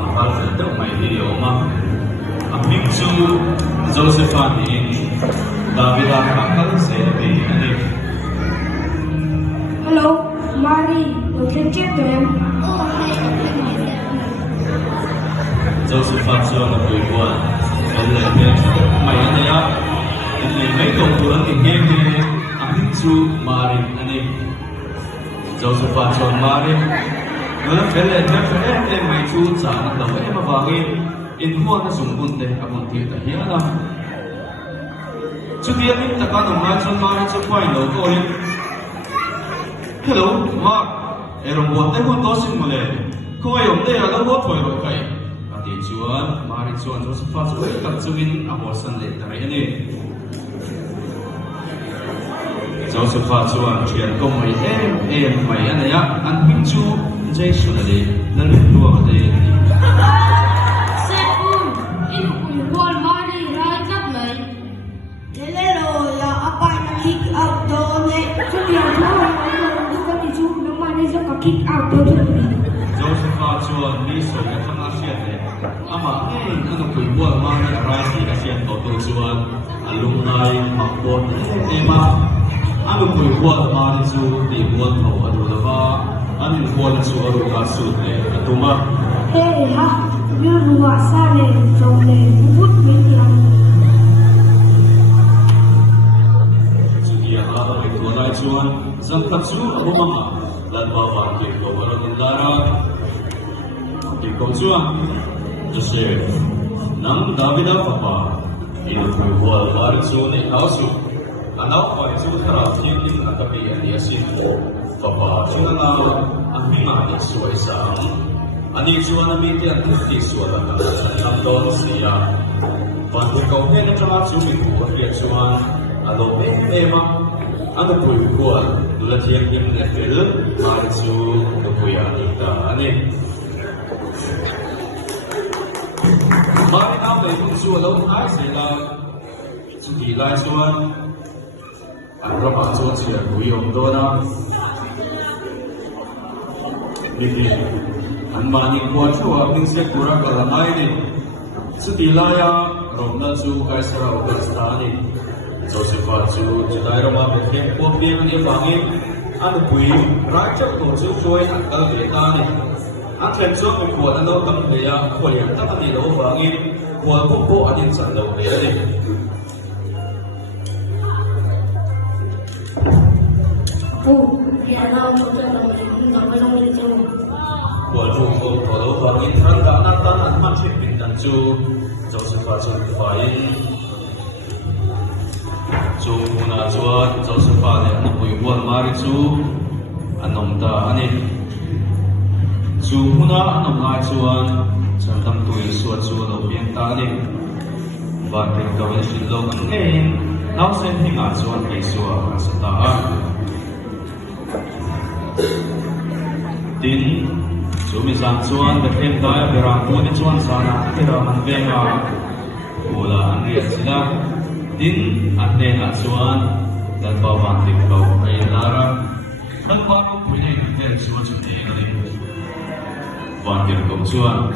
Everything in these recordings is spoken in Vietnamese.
ang kalsa ito may idioma. Ang Mingsu Josephine David ang kalsa ito ay Hello, Mari, you can get them. Josephine so na buwan. May ano yan? May tungkulan tingin ang Mingsu Mari ani Josephine so Mari. Walang belen may chusa na daw ay mabagay inhuwa na sumbunte akong tita hiyana. Sudiyakin takanong nga sa Mari sa Pino ko Hello, Mark. Erong buwan tayo huntosin muli. Kung ayong tayo, alam mo po yung kay. Ati Chuan, Mari Chuan, Josephine, so ay katsugin ako sa letra yan Josephine Chuan, Chian kong may may anaya, ang Mingsu, Jay Shunali, nalituwa ka tayo Sekun, inukumpol Mari, rajab lai. Lelero, la apa na kick out doon Sudiyakin kick out Josephine Chuan, miso na pangasyan ama, ano po yung buwan mga arise di kasi ang Toto Chuan, alumni, makbon, ano po yung buwan mga niso, di buwan mo, ano na ba? Ano yung buwan na suwaro kasut, ato ma? Ha? Yung luwa sale, doble, bubut mo yan. Sige, ako ay tunay Chuan, isang katsu, ako mga, lalbawa, ikaw, wala ng lara, ikaw Chuan, Joseph, nang David ang papa, inutubual marisun ikasu, anak marisun harapin at kapiyan niya sinpo, papa, sinangaw, ang mga isuwa isang, anisuwa na miti ang isuwa na ang doon siya, pagkakaw na mga sumiko, at suwan, alobe, ano po yung buwan, tulad siyang imnefil, marisun, kapuyan ita, Mari na may Mingsu alone ay sila sugilay suwan ang rabang suwan siya kuyong doon hindi ang maning buwan suwa minsan kurang kalamay ni sugilaya romna su kay sarao kastani Josephine su jitay roma betken po biyan niya bangin ano po yung raja ko su suway ang kalbetani ang tenso ng kuwan ano kang kaya kuwan ta kanila bangin kuwan po anin sa daw kaya Yan ang naman ito. Kuwan po daw bangin hanggang natan at magsipin ng Josephine fain muna Josephine ano po yung buwan Mari anong ta anin muna anong nga Chuan santang tuwi suat o pientanin bakit gawin silong ang ngayon nausin hinga Chuan kay suwa sa taan din sumisang Chuan bakin tayo berang ni Chuan sana kiraman venga wala ang riyan sila din at nena Chuan dan bawang tingkaw ay larang dan bago punya ikan Chuan sa tingin Wakil kong Chuan,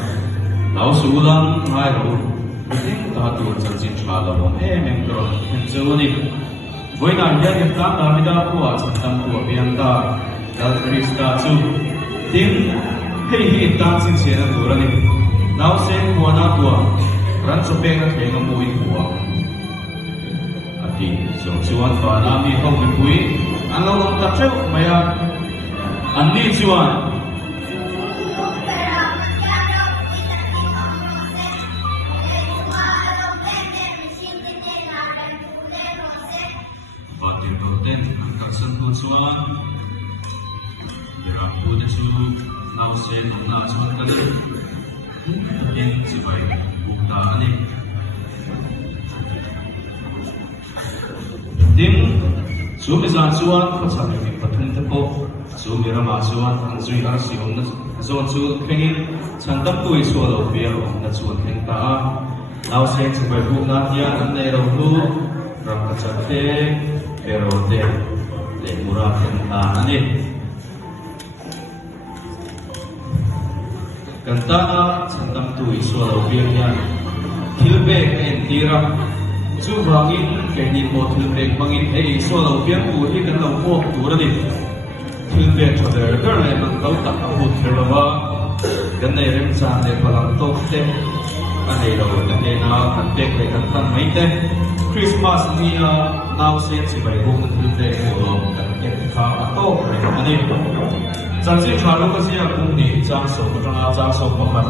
lau sulang ngayon, biting tahatul sa sinsyala mo, mengkron, mensunik. Boy na yan yung tanda, midakua, sa tampuwa, biyanta, dal Krista Chu. Ting, hei tansin siya na turan ni. Lau sen kuwa na tuwa, ran sopera kaya ngamuin kuwa. Ati, Chuan pa nami hong ipuin, ang lawang tatsaw, maya, Andi Chuan, Chuan, Yarapu na su, Nausen na Chuan kali, in sibay bukta ani. Ding, sumisan Chuan, pasabi ni patung tepo, sumirama Chuan, ang sui arsiyon na Chuan su pengin, santap tuwi sualo biaro na Chuan hengta, Nausen sibay bukta tiyan ang nairaw rakacate, pero murah hengta ani. กันตาฉันตั้งตุยสวเราเพียงยันทิลเบกเอ็นทีรักจูบางินแกนิโมทิลเบกบังินเอสวเราเพียงกูที่กันเราพวกตัวระดิทิลเบกเขาเดินก็เลยมันเขาตัดอาวุธเทลวะกันในเรื่องจานในพลังโตเต็มอันนี้เราจะเห็นนะอันเด็กเลยกันตั้งไม่เต็มคริสต์มาสนี้น่าเสียสิไปบุกทิลเบกหัวกันเก็บข้าวโตเลยอันนี้จันทร์ที่ชาลูกเสียบุกนี่จ้างส่งจ้างส่งประมาณ